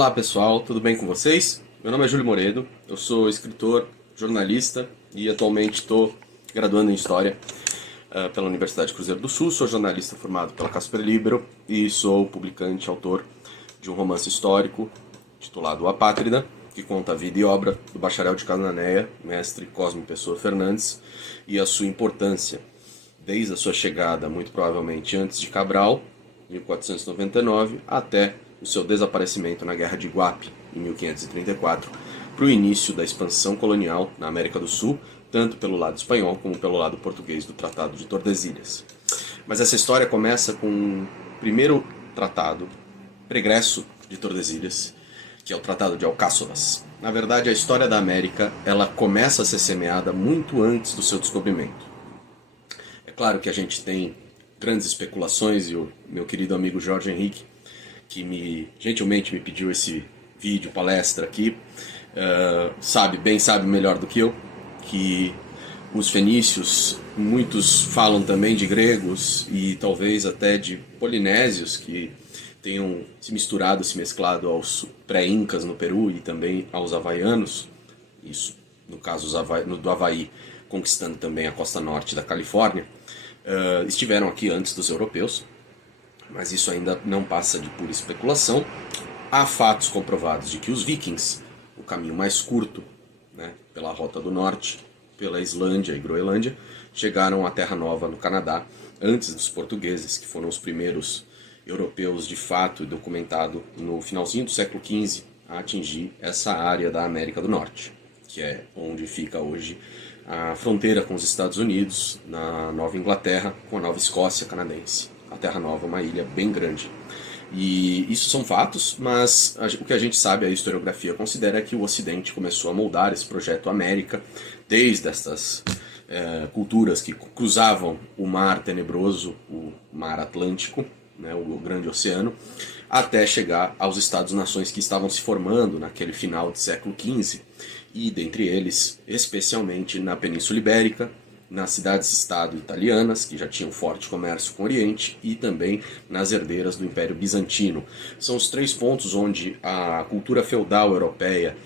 Olá pessoal, tudo bem com vocês? Meu nome é Júlio Moredo, eu sou escritor, jornalista e atualmente estou graduando em História pela Universidade Cruzeiro do Sul. Sou jornalista formado pela Casper Libero e sou publicante, autor de um romance histórico titulado A Pátrida, que conta a vida e obra do bacharel de Cananéia, mestre Cosme Pessoa Fernandes, e a sua importância desde a sua chegada, muito provavelmente antes de Cabral, 1499, até o seu desaparecimento na Guerra de Iguape, em 1534, para o início da expansão colonial na América do Sul, tanto pelo lado espanhol como pelo lado português do Tratado de Tordesilhas. Mas essa história começa com o primeiro tratado pregresso de Tordesilhas, que é o Tratado de Alcáçovas. Na verdade, a história da América ela começa a ser semeada muito antes do seu descobrimento. É claro que a gente tem grandes especulações, e o meu querido amigo Jorge Henrique, que gentilmente me pediu esse vídeo, palestra aqui, sabe melhor do que eu, que os fenícios, muitos falam também de gregos e talvez até de polinésios que tenham se misturado, se mesclado aos pré-incas no Peru e também aos havaianos, isso no caso do Havaí, conquistando também a costa norte da Califórnia, estiveram aqui antes dos europeus, mas isso ainda não passa de pura especulação. Há fatos comprovados de que os vikings, o caminho mais curto, né, pela Rota do Norte, pela Islândia e Groenlândia, chegaram à Terra Nova no Canadá antes dos portugueses, que foram os primeiros europeus de fato documentado no finalzinho do século XV a atingir essa área da América do Norte, que é onde fica hoje a fronteira com os Estados Unidos, na Nova Inglaterra, com a Nova Escócia canadense. A Terra Nova é uma ilha bem grande. E isso são fatos, mas o que a gente sabe, a historiografia considera é que o Ocidente começou a moldar esse projeto América desde estas culturas que cruzavam o mar tenebroso, o mar Atlântico, né, o grande oceano, até chegar aos Estados-nações que estavam se formando naquele final do século XV, e dentre eles, especialmente na Península Ibérica, nas cidades-estado italianas, que já tinham forte comércio com o Oriente, e também nas herdeiras do Império Bizantino. São os três pontos onde a cultura feudal europeia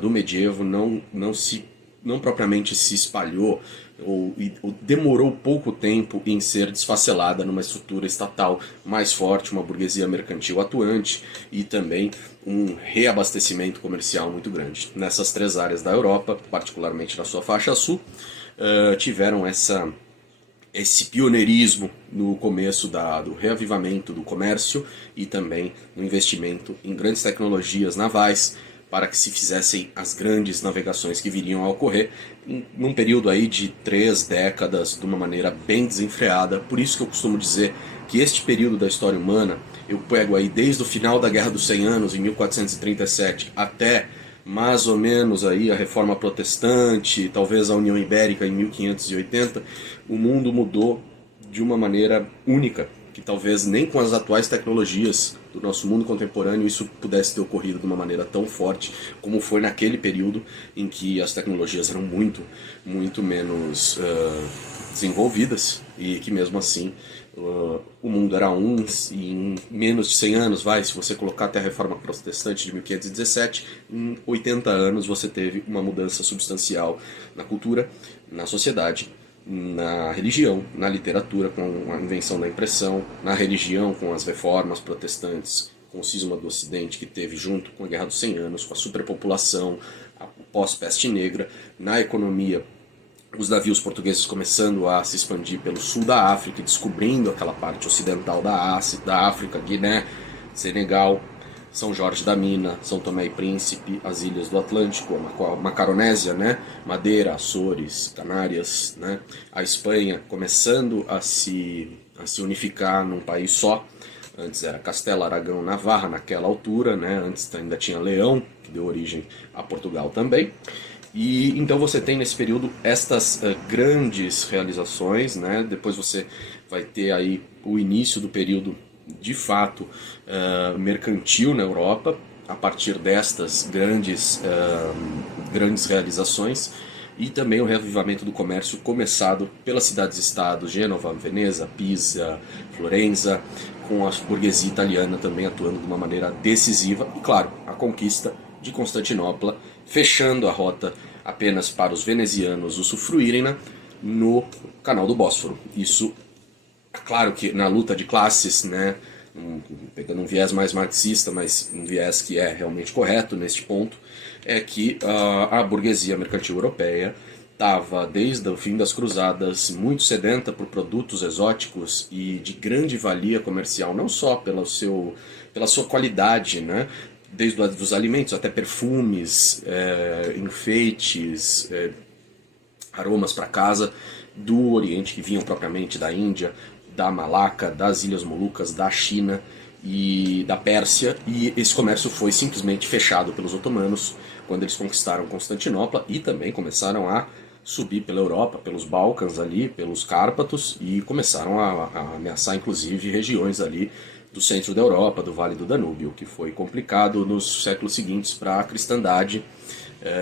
do medievo não propriamente se espalhou, ou demorou pouco tempo em ser desfacelada numa estrutura estatal mais forte, uma burguesia mercantil atuante e também um reabastecimento comercial muito grande. Nessas três áreas da Europa, particularmente na sua faixa sul, tiveram esse pioneirismo no começo do reavivamento do comércio e também no investimento em grandes tecnologias navais para que se fizessem as grandes navegações que viriam a ocorrer num período aí de 3 décadas de uma maneira bem desenfreada. Por isso que eu costumo dizer que este período da história humana, eu pego aí desde o final da Guerra dos 100 Anos, em 1437, até mais ou menos aí a Reforma Protestante, talvez a União Ibérica em 1580, o mundo mudou de uma maneira única, que talvez nem com as atuais tecnologias do nosso mundo contemporâneo isso pudesse ter ocorrido de uma maneira tão forte como foi naquele período em que as tecnologias eram muito menos desenvolvidas e que mesmo assim o mundo era e em menos de 100 anos, se você colocar até a Reforma Protestante de 1517, em 80 anos você teve uma mudança substancial na cultura, na sociedade, na religião, na literatura com a invenção da impressão, na religião com as reformas protestantes, com o cisma do Ocidente que teve junto com a Guerra dos 100 Anos, com a superpopulação, a pós-peste negra, na economia, os navios portugueses começando a se expandir pelo sul da África, descobrindo aquela parte ocidental da África, Guiné, Senegal, São Jorge da Mina, São Tomé e Príncipe, as ilhas do Atlântico, a Macaronésia, né? Madeira, Açores, Canárias, né? A Espanha começando a se unificar num país só. Antes era Castela, Aragão, Navarra naquela altura, né? Antes ainda tinha Leão, que deu origem a Portugal também. E então você tem nesse período estas grandes realizações, né? Depois você vai ter aí o início do período de fato mercantil na Europa, a partir destas grandes realizações, e também o reavivamento do comércio começado pelas cidades-estado Gênova, Veneza, Pisa, Florença, com a burguesia italiana também atuando de uma maneira decisiva, e claro, a conquista de Constantinopla, fechando a rota apenas para os venezianos usufruírem, né, no canal do Bósforo. Isso, claro que na luta de classes, né, pegando um viés mais marxista, mas um viés que é realmente correto neste ponto, é que a burguesia mercantil europeia estava, desde o fim das cruzadas, muito sedenta por produtos exóticos e de grande valia comercial, não só pela sua qualidade, né? Desde os alimentos até perfumes, enfeites, aromas para casa do Oriente, que vinham propriamente da Índia, da Malaca, das Ilhas Molucas, da China e da Pérsia, e esse comércio foi simplesmente fechado pelos otomanos quando eles conquistaram Constantinopla e também começaram a subir pela Europa, pelos Balcãs ali, pelos Cárpatos, e começaram a ameaçar inclusive regiões ali do centro da Europa, do Vale do Danúbio, que foi complicado nos séculos seguintes para a cristandade,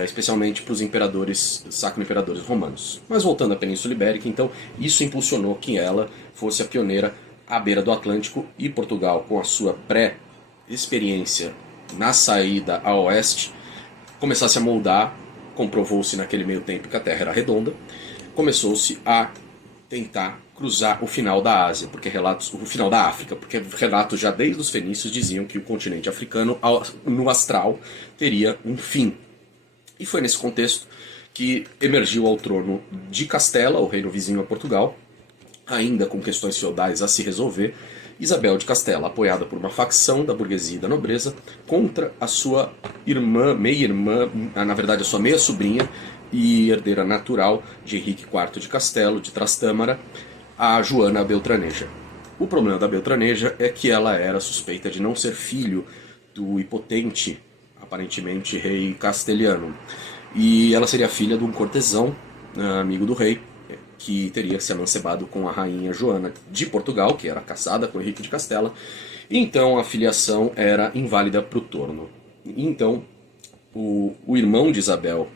especialmente para os sacro-imperadores romanos. Mas voltando à Península Ibérica, então, isso impulsionou que ela fosse a pioneira à beira do Atlântico, e Portugal, com a sua pré-experiência na saída a oeste, começasse a moldar. Comprovou-se naquele meio tempo que a Terra era redonda, começou-se a tentar cruzar o final da Ásia, o final da África, porque relatos já desde os fenícios diziam que o continente africano, no astral, teria um fim. E foi nesse contexto que emergiu ao trono de Castela, o reino vizinho a Portugal, ainda com questões feudais a se resolver, Isabel de Castela, apoiada por uma facção da burguesia e da nobreza, contra a sua irmã, meia-irmã, na verdade a sua meia-sobrinha e herdeira natural de Henrique IV de Castelo, de Trastâmara, a Joana Beltraneja. O problema da Beltraneja é que ela era suspeita de não ser filho do impotente, aparentemente, rei castelhano. E ela seria filha de um cortesão, amigo do rei, que teria se amancebado com a rainha Joana de Portugal, que era casada com Henrique de Castela. Então a filiação era inválida para o trono. Então o irmão de Isabel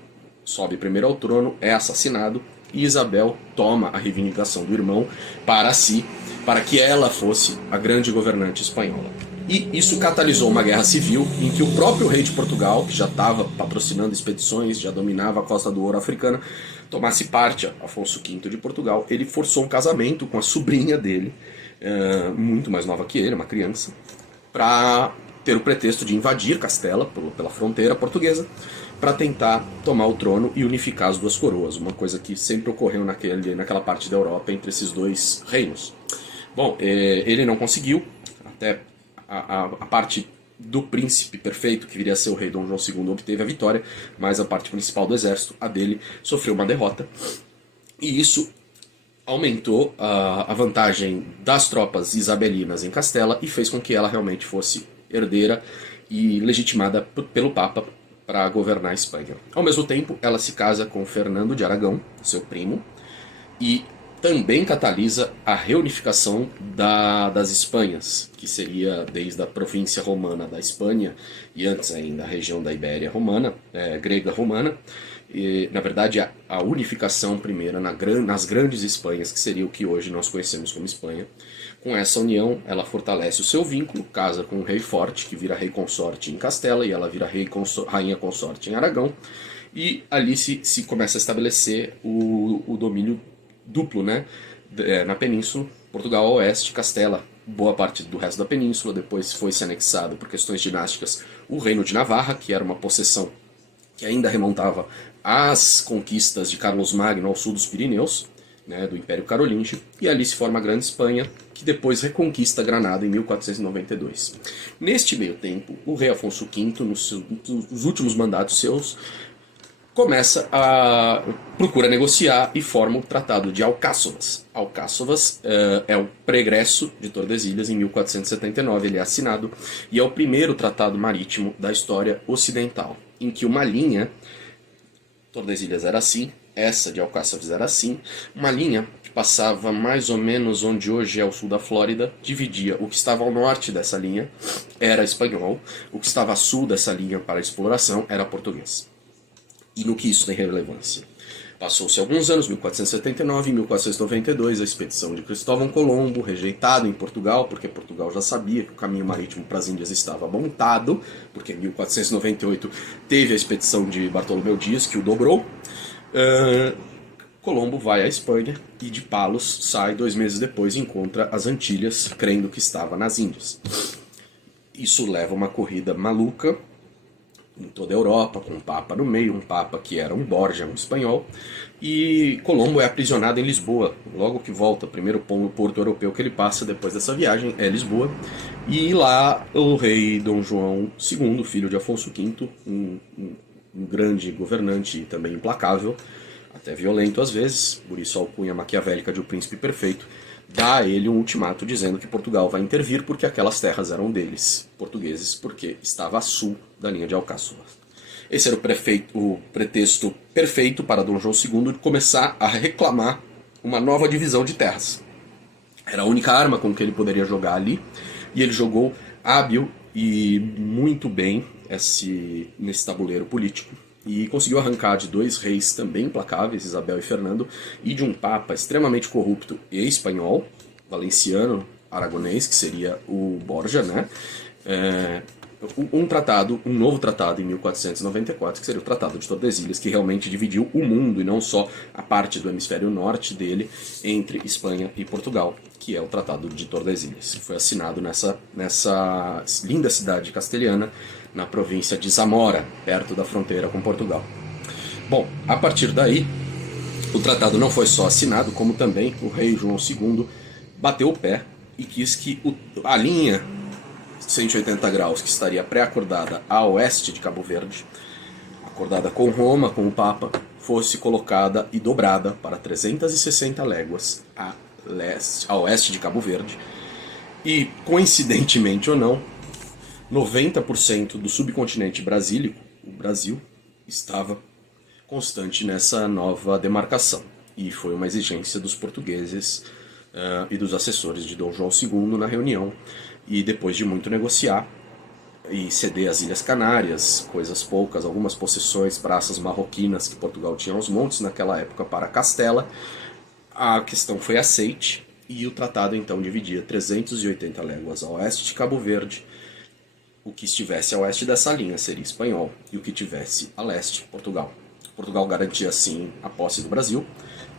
sobe primeiro ao trono, é assassinado, e Isabel toma a reivindicação do irmão para si, para que ela fosse a grande governante espanhola. E isso catalisou uma guerra civil em que o próprio rei de Portugal, que já estava patrocinando expedições, já dominava a Costa do Ouro africana, tomasse parte, Afonso V de Portugal. Ele forçou um casamento com a sobrinha dele, muito mais nova que ele, uma criança, para ter o pretexto de invadir Castela pela fronteira portuguesa, para tentar tomar o trono e unificar as duas coroas, uma coisa que sempre ocorreu naquela parte da Europa entre esses dois reinos. Bom, ele não conseguiu, até a parte do príncipe perfeito, que viria a ser o rei Dom João II, obteve a vitória, mas a parte principal do exército, a dele, sofreu uma derrota. E isso aumentou a vantagem das tropas isabelinas em Castela e fez com que ela realmente fosse herdeira e legitimada pelo Papa para governar a Espanha. Ao mesmo tempo, ela se casa com Fernando de Aragão, seu primo, e também catalisa a reunificação das Espanhas, que seria desde a província romana da Espanha e antes ainda a região da Ibéria romana, grega romana, e, na verdade a unificação primeira nas grandes Espanhas, que seria o que hoje nós conhecemos como Espanha. Com essa união, ela fortalece o seu vínculo, casa com um rei forte, que vira rei consorte em Castela, e ela vira rainha consorte em Aragão, e ali se começa a estabelecer o domínio duplo, né, na península, Portugal ao oeste, Castela, boa parte do resto da península. Depois foi se anexado por questões dinásticas o reino de Navarra, que era uma possessão que ainda remontava às conquistas de Carlos Magno ao sul dos Pirineus, né, do Império Carolíngio, e ali se forma a Grande Espanha, que depois reconquista Granada em 1492. Neste meio tempo, o rei Afonso V, nos últimos mandatos seus, procura negociar e forma o Tratado de Alcáçovas. Alcáçovas é o pregresso de Tordesilhas em 1479, ele é assinado, e é o primeiro tratado marítimo da história ocidental, em que uma linha, Tordesilhas era assim, essa de Alcáçovas era assim, uma linha que passava mais ou menos onde hoje é o sul da Flórida, dividia o que estava ao norte dessa linha, era espanhol, o que estava a sul dessa linha para a exploração era português. E no que isso tem relevância? Passou-se alguns anos, 1479 e 1492, a expedição de Cristóvão Colombo, rejeitado em Portugal, porque Portugal já sabia que o caminho marítimo para as Índias estava montado, porque em 1498 teve a expedição de Bartolomeu Dias, que o dobrou. Colombo vai à Espanha e de Palos sai 2 meses depois e encontra as Antilhas, crendo que estava nas Índias. Isso leva a uma corrida maluca em toda a Europa, com um papa no meio, um papa que era um Borgia, um espanhol, e Colombo é aprisionado em Lisboa. Logo que volta, o primeiro porto europeu que ele passa depois dessa viagem é Lisboa, e lá o rei Dom João II, filho de Afonso V, um grande governante e também implacável, até violento às vezes, por isso a alcunha maquiavélica de O Príncipe Perfeito, dá a ele um ultimato dizendo que Portugal vai intervir porque aquelas terras eram deles, portugueses, porque estava a sul da linha de Alcáçova. Esse era o pretexto perfeito para Dom João II de começar a reclamar uma nova divisão de terras. Era a única arma com que ele poderia jogar ali, e ele jogou hábil e muito bem nesse tabuleiro político. E conseguiu arrancar de 2 reis também implacáveis, Isabel e Fernando, e de um papa extremamente corrupto e espanhol, valenciano, aragonês, que seria o Borgia, né? Um novo tratado em 1494, que seria o Tratado de Tordesilhas, que realmente dividiu o mundo, e não só a parte do hemisfério norte dele, entre Espanha e Portugal, que é o Tratado de Tordesilhas. Foi assinado nessa linda cidade castelhana, na província de Zamora, perto da fronteira com Portugal. Bom, a partir daí, o tratado não foi só assinado, como também o rei João II bateu o pé e quis que a linha 180 graus, que estaria pré-acordada a oeste de Cabo Verde, acordada com Roma, com o Papa, fosse colocada e dobrada para 360 léguas a oeste de Cabo Verde. E, coincidentemente ou não, 90% do subcontinente brasílico, o Brasil, estava constante nessa nova demarcação. E foi uma exigência dos portugueses e dos assessores de Dom João II na reunião. E depois de muito negociar e ceder as Ilhas Canárias, coisas poucas, algumas possessões, praças marroquinas que Portugal tinha aos montes naquela época para Castela, a questão foi aceite e o tratado então dividia 380 léguas a oeste de Cabo Verde. O que estivesse a oeste dessa linha seria espanhol e o que tivesse a leste, Portugal. Portugal garantia assim a posse do Brasil,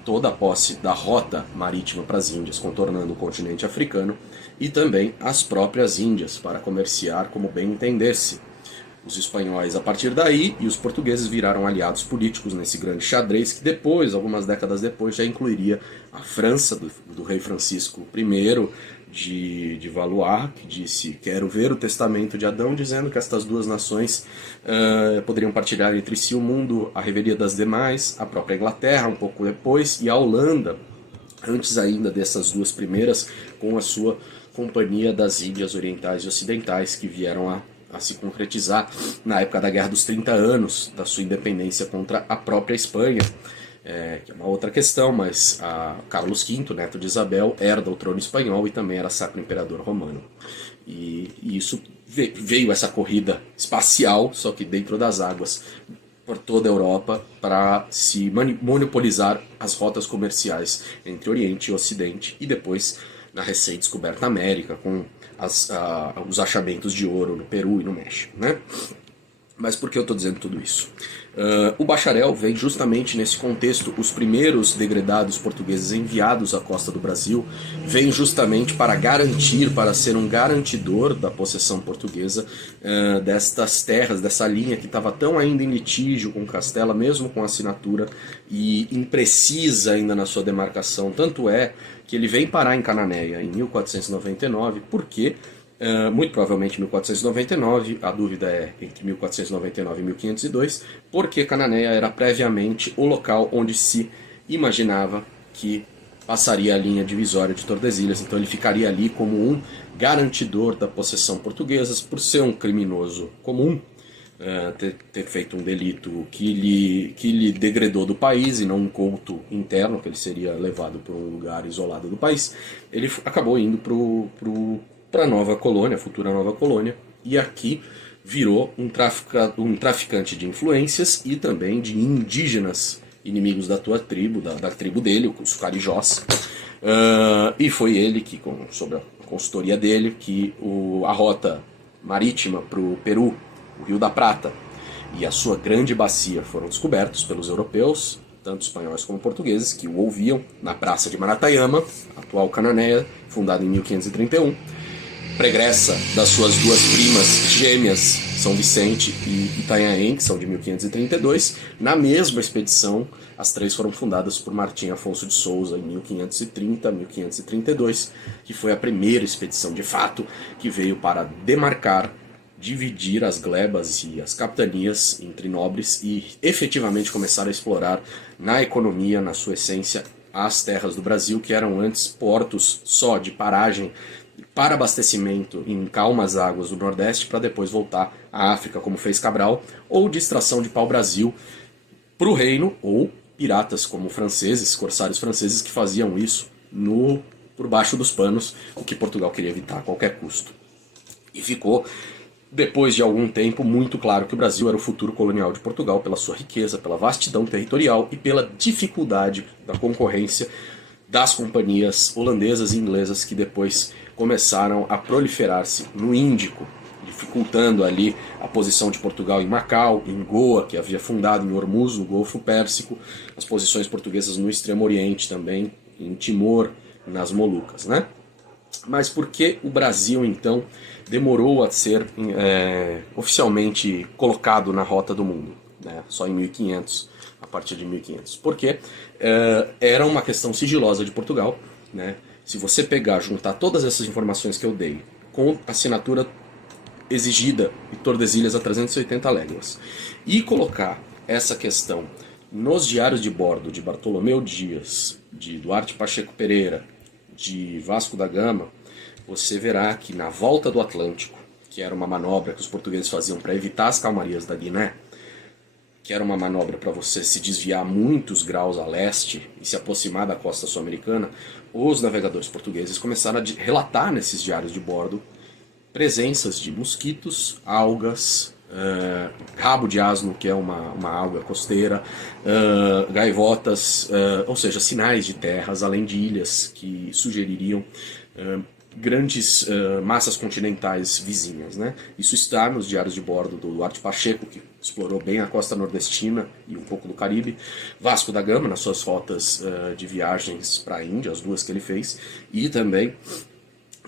toda a posse da rota marítima para as Índias, contornando o continente africano, e também as próprias Índias, para comerciar como bem entendesse. Os espanhóis a partir daí e os portugueses viraram aliados políticos nesse grande xadrez que depois, algumas décadas depois, já incluiria a França do rei Francisco I de Valois, que disse: quero ver o testamento de Adão, dizendo que estas duas nações poderiam partilhar entre si o mundo, a revelia das demais, a própria Inglaterra um pouco depois, e a Holanda, antes ainda dessas duas primeiras, com a sua Companhia das Índias Orientais e Ocidentais, que vieram a se concretizar na época da Guerra dos 30 Anos, da sua independência contra a própria Espanha, que é uma outra questão, mas Carlos V, neto de Isabel, herda o trono espanhol e também era sacro imperador romano. E isso veio essa corrida espacial, só que dentro das águas, por toda a Europa, para se monopolizar as rotas comerciais entre Oriente e Ocidente, e depois na recém-descoberta América, com os achamentos de ouro no Peru e no México, né? Mas por que eu estou dizendo tudo isso? O bacharel vem justamente nesse contexto. Os primeiros degredados portugueses enviados à costa do Brasil vêm justamente para garantir, para ser um garantidor da possessão portuguesa destas terras, dessa linha que estava tão ainda em litígio com Castela, mesmo com assinatura, e imprecisa ainda na sua demarcação. Tanto é que ele vem parar em Cananéia em 1499, porque muito provavelmente em 1499, a dúvida é entre 1499 e 1502, porque Cananéia era previamente o local onde se imaginava que passaria a linha divisória de Tordesilhas, então ele ficaria ali como um garantidor da possessão portuguesa, por ser um criminoso comum, ter feito um delito que lhe degradou do país e não um culto interno, que ele seria levado para um lugar isolado do país. Ele acabou indo para a nova colônia, a futura nova colônia, e aqui virou um traficante de influências e também de indígenas inimigos da tua tribo, da tribo dele, os Carijós. E foi ele que, sob a consultoria dele, que a rota marítima para o Peru, o Rio da Prata e a sua grande bacia foram descobertos pelos europeus, tanto espanhóis como portugueses, que o ouviam na Praça de Maratayama, atual Cananéia, fundada em 1531, pregressa das suas duas primas gêmeas, São Vicente e Itanhaém, que são de 1532. Na mesma expedição, as três foram fundadas por Martim Afonso de Souza em 1530, 1532, que foi a primeira expedição de fato que veio para demarcar, dividir as glebas e as capitanias entre nobres e efetivamente começar a explorar na economia, na sua essência, as terras do Brasil, que eram antes portos só de paragem para abastecimento em calmas águas do Nordeste, para depois voltar à África, como fez Cabral, ou de extração de pau-brasil para o reino, ou piratas como franceses, corsários franceses, que faziam isso por baixo dos panos, o que Portugal queria evitar a qualquer custo. E ficou, depois de algum tempo, muito claro que o Brasil era o futuro colonial de Portugal pela sua riqueza, pela vastidão territorial e pela dificuldade da concorrência das companhias holandesas e inglesas que depois começaram a proliferar-se no Índico, dificultando ali a posição de Portugal em Macau, em Goa, que havia fundado em Hormuz, no Golfo Pérsico, as posições portuguesas no Extremo Oriente também, em Timor, nas Molucas, né? Mas por que o Brasil, então, demorou a ser oficialmente colocado na rota do mundo, né? Só em 1500, a partir de 1500? Porque era uma questão sigilosa de Portugal, né? Se você juntar todas essas informações que eu dei com a assinatura exigida e Tordesilhas a 380 léguas e colocar essa questão nos diários de bordo de Bartolomeu Dias, de Duarte Pacheco Pereira, de Vasco da Gama, você verá que na volta do Atlântico, que era uma manobra que os portugueses faziam para evitar as calmarias da Guiné, que era uma manobra para você se desviar muitos graus a leste e se aproximar da costa sul-americana, os navegadores portugueses começaram a relatar nesses diários de bordo presenças de mosquitos, algas, rabo de asno, que é uma alga costeira, gaivotas, ou seja, sinais de terras, além de ilhas que sugeririam grandes massas continentais vizinhas, né? Isso está nos diários de bordo do Duarte Pacheco, que explorou bem a costa nordestina e um pouco do Caribe, Vasco da Gama, nas suas rotas de viagens para a Índia, as duas que ele fez, e também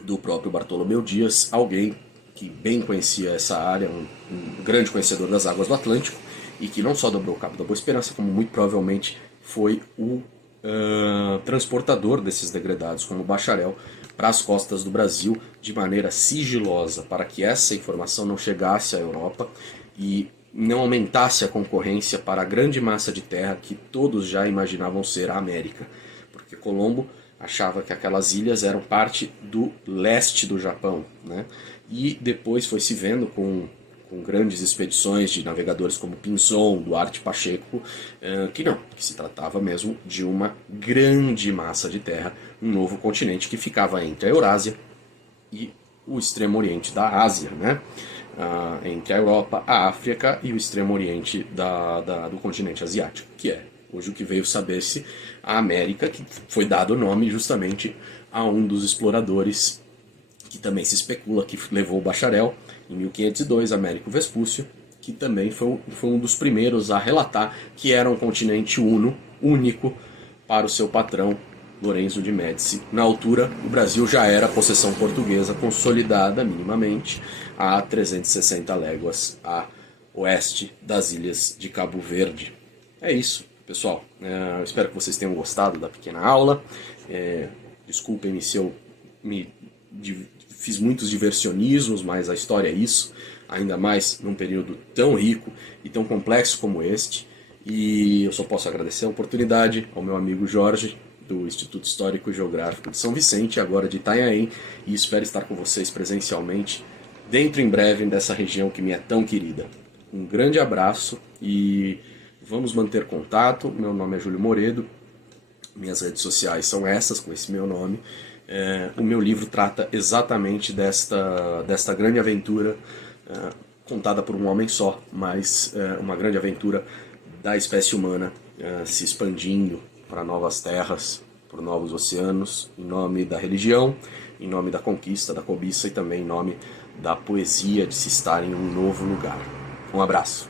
do próprio Bartolomeu Dias, alguém que bem conhecia essa área, um grande conhecedor das águas do Atlântico, e que não só dobrou o Cabo da Boa Esperança, como muito provavelmente foi o transportador desses degredados como bacharel para as costas do Brasil de maneira sigilosa, para que essa informação não chegasse à Europa e não aumentasse a concorrência para a grande massa de terra que todos já imaginavam ser a América, porque Colombo achava que aquelas ilhas eram parte do leste do Japão, né? E depois foi se vendo com grandes expedições de navegadores como Pinzon, Duarte Pacheco, que se tratava mesmo de uma grande massa de terra, um novo continente que ficava entre a Eurásia e o extremo oriente da Ásia, né? Entre a Europa, a África e o extremo oriente do continente asiático, que é hoje o que veio saber-se a América, que foi dado o nome justamente a um dos exploradores que também se especula que levou o bacharel em 1502, Américo Vespúcio, que também foi um dos primeiros a relatar que era um continente único para o seu patrão, Lorenzo de Médici. Na altura, o Brasil já era possessão portuguesa consolidada minimamente a 360 léguas a oeste das ilhas de Cabo Verde. É isso, pessoal. Eu espero que vocês tenham gostado da pequena aula. Desculpem-me se eu fiz muitos diversionismos, mas a história é isso, ainda mais num período tão rico e tão complexo como este. E eu só posso agradecer a oportunidade ao meu amigo Jorge, do Instituto Histórico e Geográfico de São Vicente, agora de Itanhaém, e espero estar com vocês presencialmente dentro em breve dessa região que me é tão querida. Um grande abraço e vamos manter contato. Meu nome é Júlio Moredo, minhas redes sociais são essas, com esse meu nome. O meu livro trata exatamente desta grande aventura, contada por um homem só, mas uma grande aventura da espécie humana se expandindo para novas terras, por novos oceanos, em nome da religião, em nome da conquista, da cobiça e também em nome da poesia de se estar em um novo lugar. Um abraço.